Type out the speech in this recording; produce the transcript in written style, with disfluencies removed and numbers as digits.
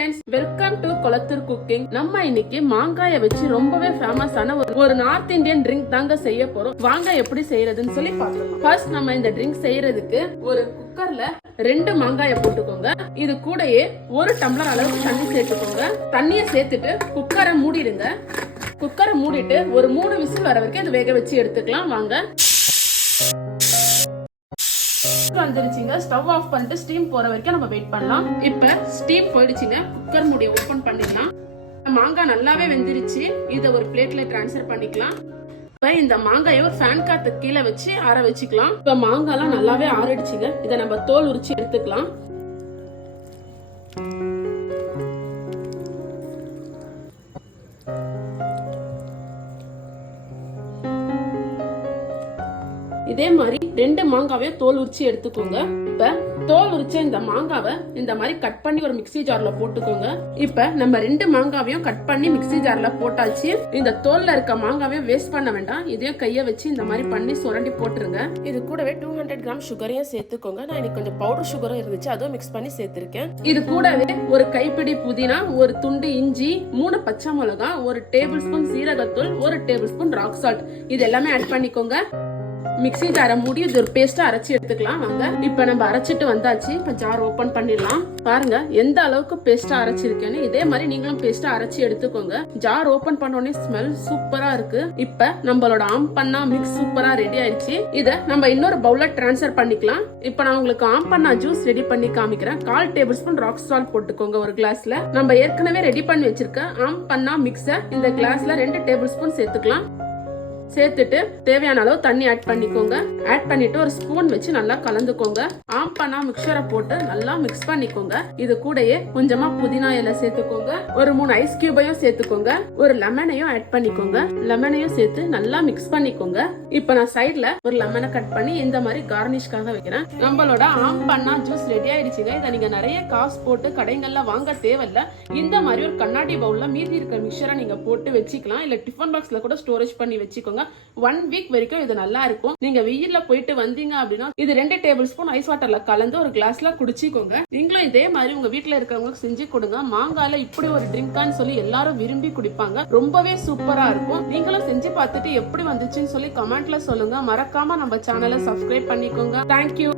Friends, welcome to Kolathur cooking. நம்ம இன்னைக்கு மாங்காய வச்சு ரொம்பவே ஃபேமஸான ஒரு நார்த் இந்தியன் ட்ரிங்க் தாங்க செய்ய போறோம். வாங்க எப்படி செய்யறதுன்னு சொல்லி பார்க்கலாம். ஃபர்ஸ்ட் நம்ம இந்த ட்ரிங்க் செய்யறதுக்கு ஒரு குக்கர்ல 2 மாங்காய போட்டுக்கோங்க. இது கூடயே 1 டம்ளர் அளவுக்கு தண்ணி சேர்த்துக்கோங்க. தண்ணியை சேர்த்துட்டு குக்கரை மூடிடுங்க. குக்கரை மூடிட்டு ஒரு 3 விசில் வர வரைக்கும் அது வேக வச்சு எடுத்துக்கலாம். வாங்க. வந்துருச்சுங்க. ஸ்டவ் ஆஃப் பண்ணிட்டு ஸ்டீம் போற வரைக்கும் நம்ம வெயிட் பண்ணலாம். இப்ப ஸ்டீம் போயிடுச்சுங்க. குக்கர் மூடியை ஓபன் பண்ணிடலாம். மாங்காய் நல்லாவே வெந்துருச்சு. இதை ஒரு பிளேட்ல டிரான்ஸ்ஃபர் பண்ணிக்கலாம். இப்ப இந்த மாங்காயை ஒரு ஃபேன் காத்து கீழே வச்சு ஆற வச்சுக்கலாம். இப்ப மாங்காய்லாம் நல்லாவே ஆறிடுச்சுங்க. இதை நம்ம தோல் உரிச்சு எடுத்துக்கலாம். இதே மாதிரி 2 மாங்காவை தோல் உரிச்சு எடுத்துக்கோங்க. இப்ப தோல் உரிச்ச இந்த மாங்காவை இந்த மாதிரி கட் பண்ணி ஒரு மிக்ஸி ஜார்ல போட்டுக்கோங்க. இப்ப நம்ம 2 மாங்காவையும் கட் பண்ணி மிக்ஸி ஜார்ல போட்டாச்சு. இந்த தோல்ல இருக்க மாங்காவையும் வேஸ்ட் பண்ண வேண்டாம். இதையும் கைய வச்சு இந்த மாதிரி பண்ணி சுரண்டி போட்டுருங்க. இது கூடவே 200 கிராம் சுகரையும் சேர்த்துக்கோங்க. நான் இன்னைக்கு கொஞ்சம் பவுடர் சுகரும் இருந்துச்சு, அதுவும் மிக்ஸ் பண்ணி சேர்த்திருக்கேன். இது கூடவே ஒரு கைப்பிடி புதினா, ஒரு துண்டு இஞ்சி, 3 பச்சை மிளகாய், 1 டேபிள் ஸ்பூன் சீரகத்தூள், 1 டேபிள் ஸ்பூன் ராக் சால்ட், இது எல்லாமே ஆட் பண்ணிக்கோங்க. மிக்ஸி ஜாரை மூடி இது ஒரு பேஸ்டா அரைச்சி எடுத்துக்கலாம். வாங்க. இப்ப நம்ம அரைச்சிட்டு வந்தாச்சு. இப்ப ஜார் ஓபன் பண்ணிடலாம். பாருங்க எந்த அளவுக்கு பேஸ்டா அரைச்சிருக்கேன்னு. இதே மாதிரி நீங்களும் பேஸ்டா அரைச்சி எடுத்துக்கோங்க. ஜார் ஓபன் பண்ணோடனே ஸ்மெல் சூப்பரா இருக்கு. இப்ப நம்மளோட ஆம் பண்ணா மிக்ஸ் சூப்பரா ரெடி ஆயிடுச்சு. இத நம்ம இன்னொரு பவுல்ல டிரான்ஸ்ஃபர் பண்ணிக்கலாம். இப்ப நான் உங்களுக்கு ஆம் பண்ணா ஜூஸ் ரெடி பண்ணி காமிக்கிறேன். 1/4 டேபிள் ஸ்பூன் ராக் சால்ட் போட்டுக்கோங்க ஒரு கிளாஸ்ல. நம்ம ஏற்கனவே ரெடி பண்ணி வச்சிருக்க ஆம் பண்ணா மிக்ஸ இந்த கிளாஸ்ல 2 டேபிள் ஸ்பூன் சேர்த்துக்கலாம். சேர்த்துட்டு தேவையான அளவு தண்ணி ஆட் பண்ணிக்கோங்க. ஆட் பண்ணிட்டு ஒரு ஸ்பூன் வச்சு நல்லா கலந்துக்கோங்க. ஆம் பண்ணா மிக்சரை போட்டு நல்லா மிக்ஸ் பண்ணிக்கோங்க. இது கூடயே கொஞ்சமா புதினா இலை சேர்த்துக்கோங்க. ஒரு 3 ஐஸ் கியூபையும் சேர்த்துக்கோங்க. ஒரு லெமனையும் ஆட் பண்ணிக்கோங்க. லெமனையும் சேர்த்து நல்லா மிக்ஸ் பண்ணிக்கோங்க. இப்ப நான் சைட்ல ஒரு லெமனை கட் பண்ணி இந்த மாதிரி கார்னிஷ்காக வைக்கிறேன். நம்மளோட ஆம் பண்ணா ஜூஸ் ரெடி ஆயிடுச்சுங்க. இதை நீங்க நிறைய காசு போட்டு கடைகள்ல வாங்க தேவையில்ல. இந்த மாதிரி ஒரு கண்ணாடி பவுல்ல மீதி இருக்கிற மிக்சரை நீங்க போட்டு வச்சுக்கலாம். இல்ல டிஃபன் பாக்ஸ்ல கூட ஸ்டோரேஜ் பண்ணி வச்சுக்கோங்க. 1 வீக் வரைக்கும் இது நல்லா இருக்கும். நீங்க வெயில்ல போயிட்டு வந்தீங்க அப்படின்னா இது 2 டேபிள் ஸ்பூன் ஐஸ் வாட்டர்ல கலந்து ஒரு கிளாஸ்ல குடிச்சிக்கோங்க. நீங்களும் இதே மாதிரி உங்க வீட்டுல இருக்கிறவங்களுக்கு செஞ்சு கொடுங்க. மாங்கால இப்படி ஒரு ட்ரிங்கான்னு சொல்லி எல்லாரும் விரும்பி குடிப்பாங்க. ரொம்பவே சூப்பரா இருக்கும். நீங்களும் செஞ்சு பார்த்துட்டு எப்படி வந்துச்சுன்னு சொல்லி கமெண்ட்ல சொல்லுங்க. மறக்காம நம்ம சேனலை சப்ஸ்கிரைப் பண்ணிக்கோங்க. தேங்க்யூ.